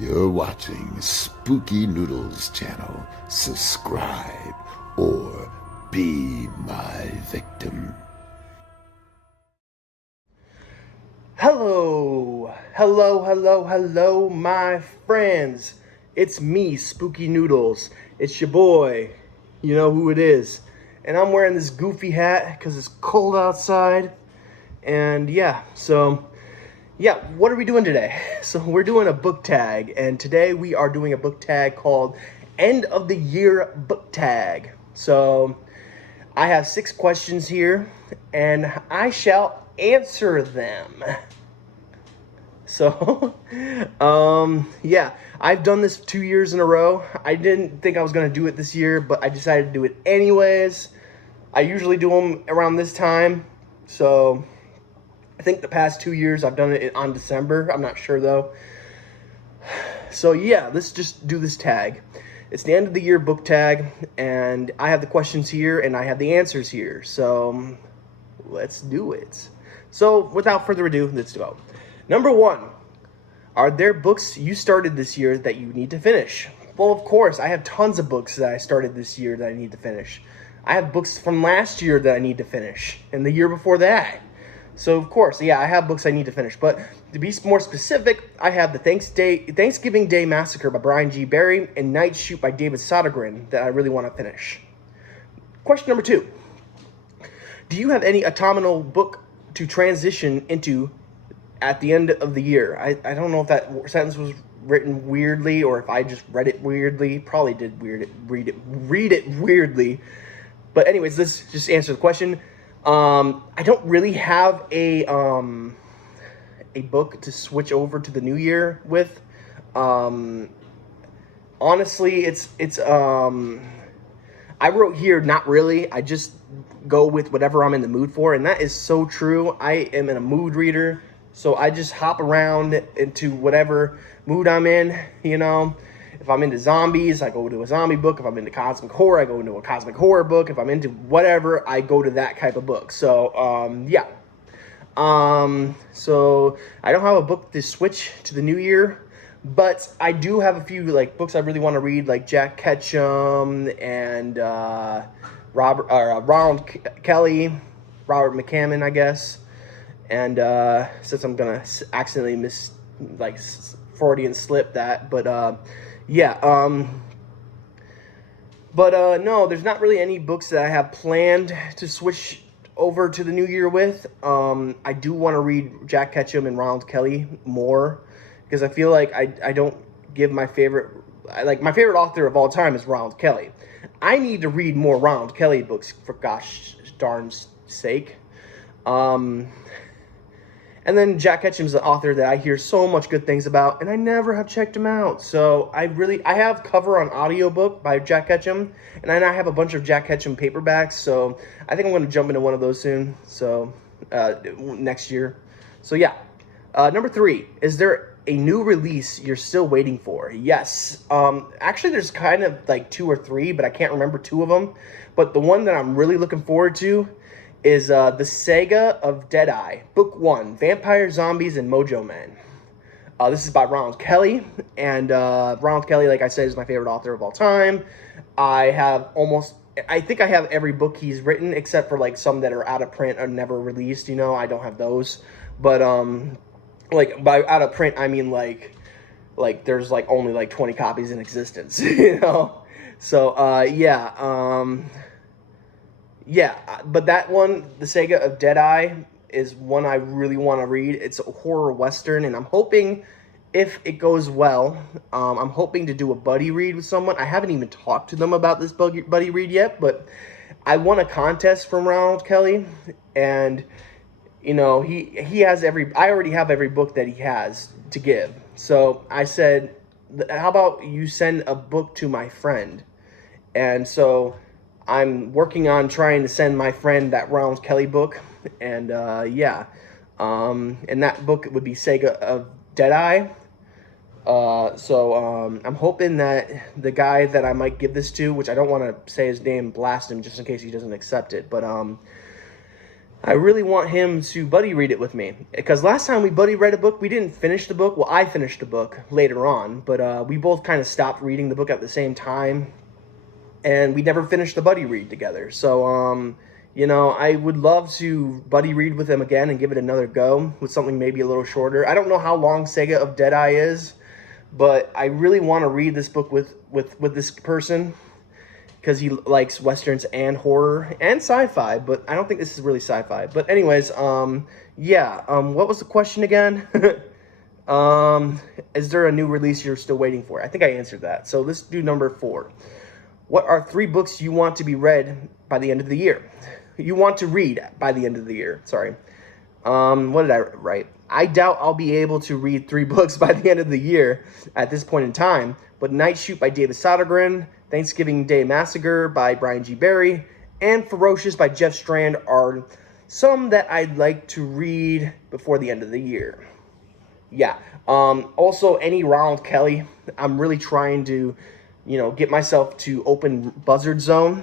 You're watching Spooky Noodles channel. Subscribe or be my victim. Hello, my friends. It's me, Spooky Noodles. It's your boy. You know who it is. And I'm wearing this goofy hat because it's cold outside. And what are we doing today? So we're doing a book tag. And today we are doing a book tag called End of the Year Book Tag. So I have 6 questions here, and I shall answer them. So, I've done this 2 years in a row. I didn't think I was going to do it this year, but I decided to do it anyways. I usually do them around this time, so I think the past 2 years I've done it on December. I'm not sure though. So yeah, let's just do this tag. It's the end of the year book tag, and I have the questions here and I have the answers here. So let's do it. So without further ado, let's go. Number 1, are there books you started this year that you need to finish? Well, of course, I have tons of books that I started this year that I need to finish. I have books from last year that I need to finish, and the year before that. So, of course, yeah, I have books I need to finish. But to be more specific, I have the Thanksgiving Day Massacre by Brian G. Barry and Night Shoot by David Sodergren that I really want to finish. Question number 2. Do you have any autumnal book to transition into at the end of the year? I don't know if that sentence was written weirdly or if I just read it weirdly. Probably did read it weirdly. But anyways, let's just answer the question. I don't really have a book to switch over to the new year with. Honestly, it's I wrote here not really. I just go with whatever I'm in the mood for, and that is so true. I am in a mood reader. So I just hop around into whatever mood I'm in, you know. If I'm into zombies, I go to a zombie book. If I'm into cosmic horror, I go into a cosmic horror book. If I'm into whatever, I go to that type of book. So, so I don't have a book to switch to the new year, but I do have a few like books I really want to read, like Jack Ketchum and Ronald Kelly, Robert McCammon, I guess. And since I'm gonna accidentally Freudian slip that, but no, there's not really any books that I have planned to switch over to the new year with. I do want to read Jack Ketchum and Ronald Kelly more because I feel like I don't give my favorite author of all time is Ronald Kelly. I need to read more Ronald Kelly books for gosh darn sake. And then Jack Ketchum's the author that I hear so much good things about, and I never have checked him out. So I have Cover on audiobook by Jack Ketchum, and I have a bunch of Jack Ketchum paperbacks. So I think I'm going to jump into one of those soon. So next year. So yeah. Number 3, is there a new release you're still waiting for? Yes. Actually, there's kind of like 2 or 3, but I can't remember 2 of them. But the one that I'm really looking forward to is The Saga of Deadeye, Book 1, Vampire, Zombies, and Mojo Men. This is by Ronald Kelly, and Ronald Kelly, like I said, is my favorite author of all time. I think I have every book he's written, except for like some that are out of print or never released, you know, I don't have those. But, like, by out of print, I mean, like there's, like, only, like, 20 copies in existence, you know? So, but that one, The Saga of Deadeye, is one I really want to read. It's a horror western, and I'm hoping, if it goes well, I'm hoping to do a buddy read with someone. I haven't even talked to them about this buddy read yet, but I won a contest from Ronald Kelly, and, you know, he has I already have every book that he has to give. So I said, how about you send a book to my friend? And so I'm working on trying to send my friend that Ronald Kelly book, and and that book would be Saga of Deadeye. I'm hoping that the guy that I might give this to, which I don't want to say his name, blast him just in case he doesn't accept it, but I really want him to buddy read it with me, because last time we buddy read a book, we didn't finish the book. Well, I finished the book later on, but we both kind of stopped reading the book at the same time, and we never finished the buddy read together. So, I would love to buddy read with him again and give it another go with something maybe a little shorter. I don't know how long Saga of Deadeye is, but I really want to read this book with this person, because he likes westerns and horror and sci-fi, but I don't think this is really sci-fi. But anyways, what was the question again? Is there a new release you're still waiting for? I think I answered that. So let's do number 4. What are 3 books you want to be read by the end of the year? You want to read by the end of the year, sorry. What did I write? I doubt I'll be able to read 3 books by the end of the year at this point in time, but Night Shoot by David Sodergren, Thanksgiving Day Massacre by Brian G. Barry, and Ferocious by Jeff Strand are some that I'd like to read before the end of the year. Yeah. Also, any Ronald Kelly. I'm really trying to, get myself to open Buzzard Zone.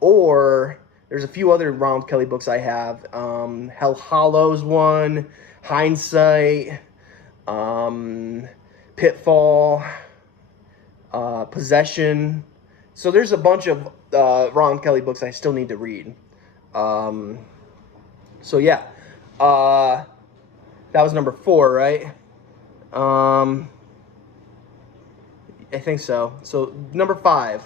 Or there's a few other Ronald Kelly books I have. Hell Hollows one, Hindsight, Pitfall, Possession. So there's a bunch of Ron Kelly books I still need to read. That was number 4, right? I think so. So number 5.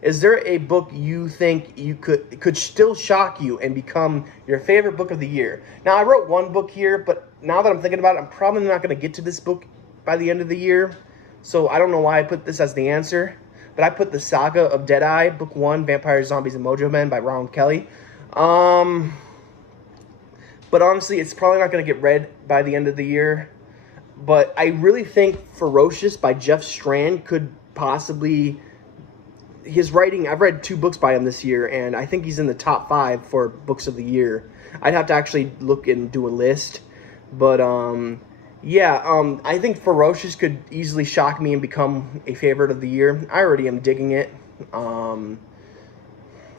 Is there a book you think you could still shock you and become your favorite book of the year? Now, I wrote one book here, but now that I'm thinking about it, I'm probably not going to get to this book by the end of the year. So I don't know why I put this as the answer, but I put The Saga of Deadeye, Book 1, Vampires, Zombies, and Mojo Men by Ronald Kelly. But honestly, it's probably not going to get read by the end of the year. But I really think Ferocious by Jeff Strand could possibly... His writing, I've read 2 books by him this year, and I think he's in the top 5 for books of the year. I'd have to actually look and do a list. But, I think Ferocious could easily shock me and become a favorite of the year. I already am digging it.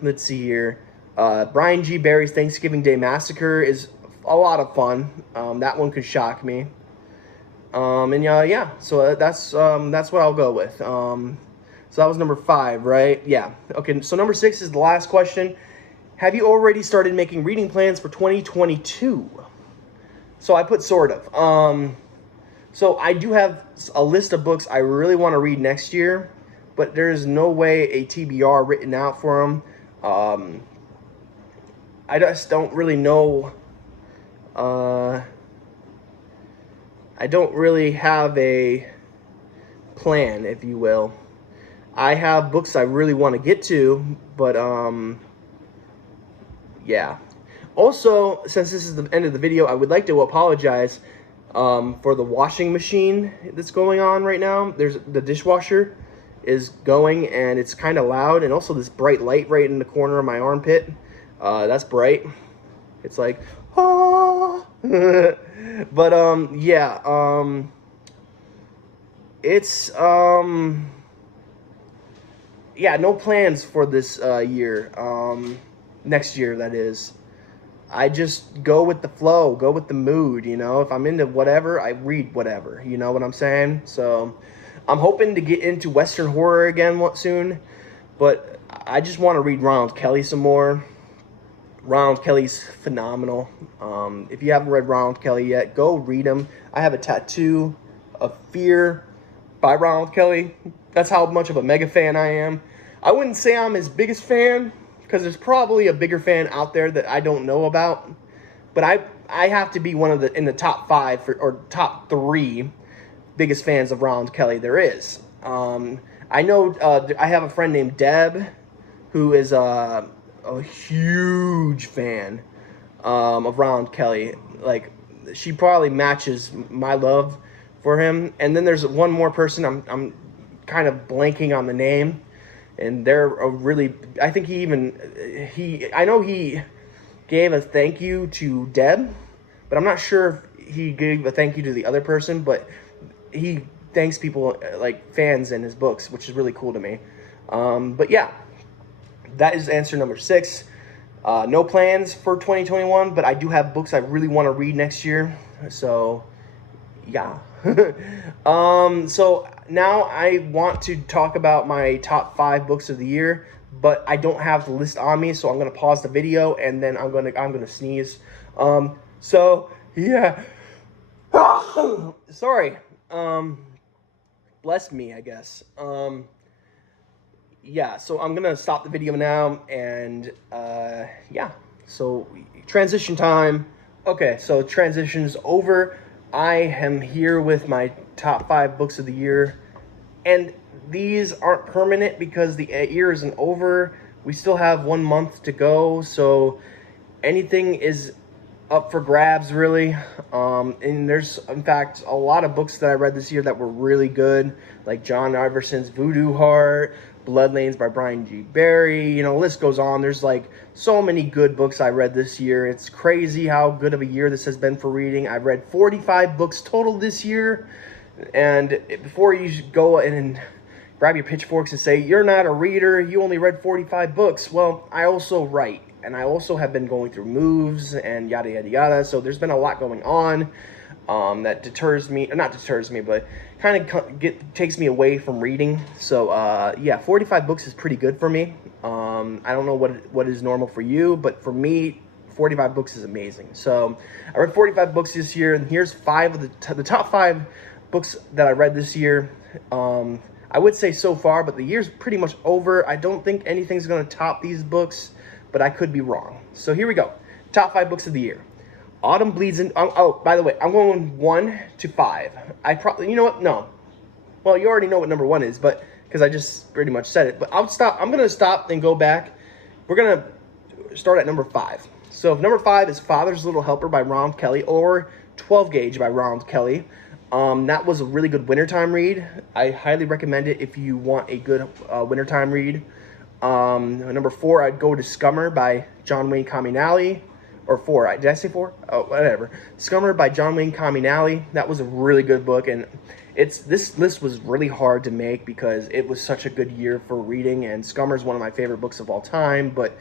Let's see here. Brian G. Barry's Thanksgiving Day Massacre is a lot of fun. That one could shock me. So that's what I'll go with. So that was number 5, right? Yeah. Okay, so number 6 is the last question. Have you already started making reading plans for 2022? So I put sort of. So I do have a list of books I really want to read next year, but there's no way a TBR written out for them. I just don't really know. I don't really have a plan, if you will. I have books I really want to get to, but Also, since this is the end of the video, I would like to apologize for the washing machine that's going on right now. There's the dishwasher is going, and it's kind of loud, and also this bright light right in the corner of my armpit. That's bright. It's like, oh. But it's no plans for this year. Next year, that is. I just go with the flow, go with the mood, If I'm into whatever, I read whatever, you know what I'm saying? So I'm hoping to get into Western horror again soon, but I just want to read Ronald Kelly some more. Ronald Kelly's phenomenal. If you haven't read Ronald Kelly yet, go read him. I have a tattoo of Fear by Ronald Kelly. That's how much of a mega fan I am. I wouldn't say I'm his biggest fan, because there's probably a bigger fan out there that I don't know about. But I have to be one of in the top 5 or top 3 biggest fans of Ronald Kelly there is. I know I have a friend named Deb who is a huge fan of Ronald Kelly. Like, she probably matches my love for him. And then there's one more person, I'm kind of blanking on the name. And they're I think I know he gave a thank you to Deb, but I'm not sure if he gave a thank you to the other person, but he thanks people, like fans in his books, which is really cool to me. But yeah, that is answer number 6. No plans for 2021, but I do have books I really want to read next year. So, yeah. So now I want to talk about my top 5 books of the year, but I don't have the list on me, so I'm gonna pause the video and then I'm gonna sneeze. So yeah. Sorry. Bless me, I guess. Yeah, so I'm gonna stop the video now and yeah. So transition time. Okay, so transition's over. I am here with my top 5 books of the year, and these aren't permanent because the year isn't over. We still have 1 month to go, so anything is up for grabs, really. And there's, in fact, a lot of books that I read this year that were really good, like John Iverson's Voodoo Heart, Blood Lanes by Brian G. Barry. You know, the list goes on. There's like so many good books I read this year. It's crazy how good of a year this has been for reading. I've read 45 books total this year. And before you go and grab your pitchforks and say, you're not a reader, you only read 45 books. Well, I also write, and I also have been going through moves and yada, yada, yada. So there's been a lot going on that deters me, or not deters me, but kind of takes me away from reading. So yeah, 45 books is pretty good for me. I don't know what is normal for you, but for me, 45 books is amazing. So I read 45 books this year, and here's 5 of the top 5 books that I read this year. I would say so far, but the year's pretty much over. I don't think anything's going to top these books, but I could be wrong. So here we go. Top 5 books of the year. Autumn Bleeds in... Oh, by the way, I'm going 1 to 5. I probably... You know what? No. Well, you already know what number 1 is, but... Because I just pretty much said it. But I'll stop. I'm going to stop and go back. We're going to start at number 5. So if number 5 is Father's Little Helper by Ronald Kelly, or 12 Gauge by Ronald Kelly. That was a really good wintertime read. I highly recommend it if you want a good wintertime read. Number 4, I'd go to Scummer by John Wayne Comunale. Or 4, did I say 4? Oh, whatever. Scummer by John Wayne Comunale. That was a really good book, and this list was really hard to make because it was such a good year for reading, and Scummer is one of my favorite books of all time, but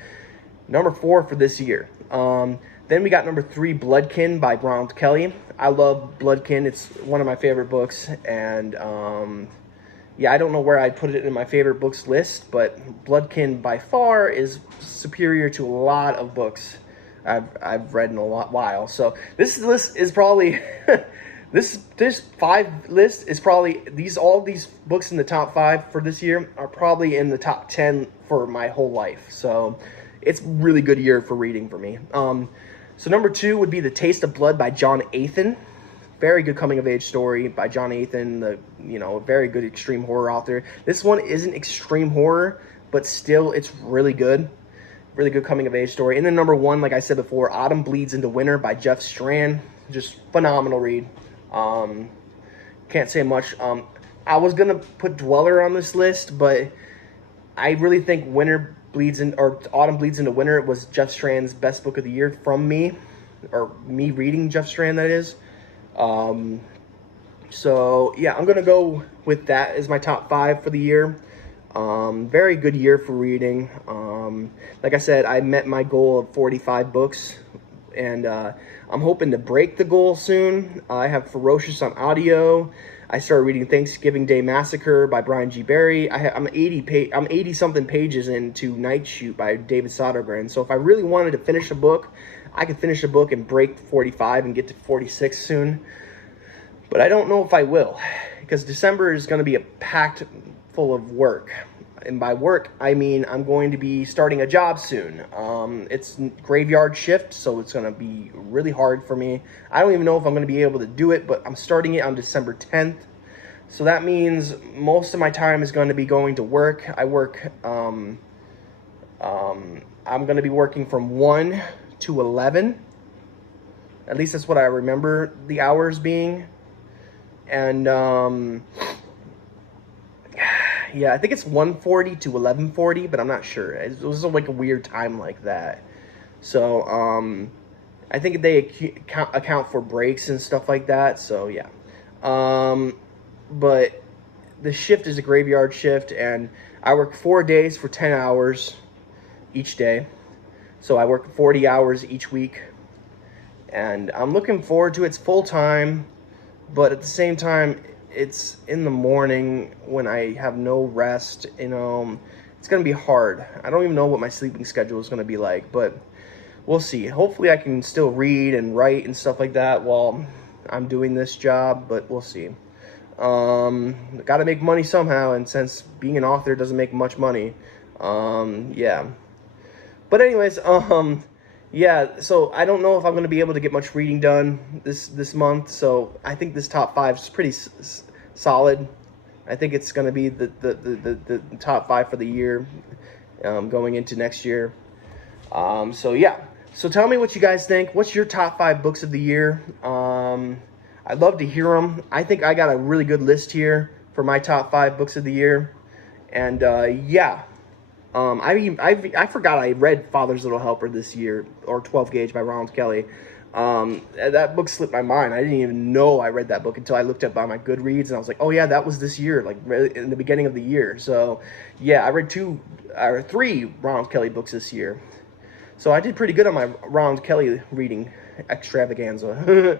number 4 for this year. Then we got number 3, Bloodkin by Ronald Kelly. I love Bloodkin. It's one of my favorite books, and yeah, I don't know where I'd put it in my favorite books list, but Bloodkin by far is superior to a lot of books I've read in a while. So this list is probably this 5 list is probably all these books in the top 5 for this year are probably in the top 10 for my whole life. So it's a really good year for reading for me. So number 2 would be The Taste of Blood by John Athan. Very good coming of age story by John Athan, very good extreme horror author. This one isn't extreme horror, but still it's really good. Really good coming of age story. And then number 1, like I said before, Autumn Bleeds into Winter by Jeff Strand. Just phenomenal read. Can't say much. I was gonna put Dweller on this list, but I really think Autumn Bleeds into Winter was Jeff Strand's best book of the year from me, or me reading Jeff Strand, that is. So yeah, I'm gonna go with that as my top 5 for the year. Very good year for reading. Like I said, I met my goal of 45 books, and I'm hoping to break the goal soon. I have Ferocious on audio. I started reading Thanksgiving Day Massacre by Brian G. Barry. I'm 80 something pages into Night Shoot by David Sodergren. So if I really wanted to finish a book, I could finish a book and break 45 and get to 46 soon. But I don't know if I will, because December is going to be packed full of work. And by work, I mean I'm going to be starting a job soon. It's graveyard shift, so it's going to be really hard for me. I don't even know if I'm going to be able to do it, but I'm starting it on December 10th. So that means most of my time is going to be going to work. I work, I'm going to be working from 1 to 11. At least that's what I remember the hours being. And, yeah, I think it's 1:40 to 11:40, but I'm not sure. It was like a weird time like that. So, I think they account for breaks and stuff like that. So, yeah. But the shift is a graveyard shift, and I work 4 days for 10 hours each day. So I work 40 hours each week, and I'm looking forward to it. It's full time, but at the same time, it's in the morning when I have no rest. It's gonna be hard. I don't even know what my sleeping schedule is gonna be like, but we'll see. Hopefully I can still read and write and stuff like that while I'm doing this job, but we'll see. Gotta make money somehow, and since being an author doesn't make much money, yeah. But anyways, yeah, so I don't know if I'm going to be able to get much reading done this month, so I think this top 5 is pretty solid. I think it's going to be the top 5 for the year, going into next year. So yeah, so tell me what you guys think. What's your top 5 books of the year? I'd love to hear them. I think I got a really good list here for my top 5 books of the year, and yeah. I forgot I read Father's Little Helper this year, or 12 Gauge by Ronald Kelly. That book slipped my mind. I didn't even know I read that book until I looked up on my Goodreads, and I was like, oh yeah, that was this year, like in the beginning of the year. So yeah, I read 3 Ronald Kelly books this year. So I did pretty good on my Ronald Kelly reading extravaganza.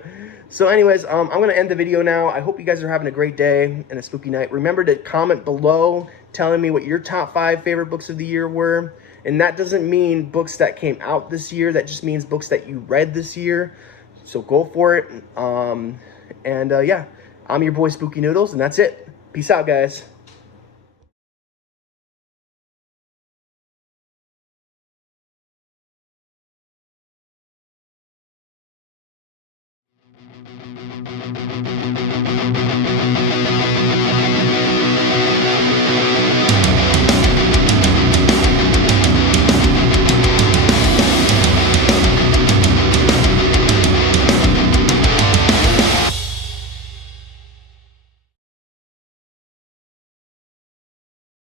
So anyways, I'm going to end the video now. I hope you guys are having a great day and a spooky night. Remember to comment below telling me what your top 5 favorite books of the year were. And that doesn't mean books that came out this year. That just means books that you read this year. So go for it. Yeah, I'm your boy Spooky Noodles, and that's it. Peace out, guys.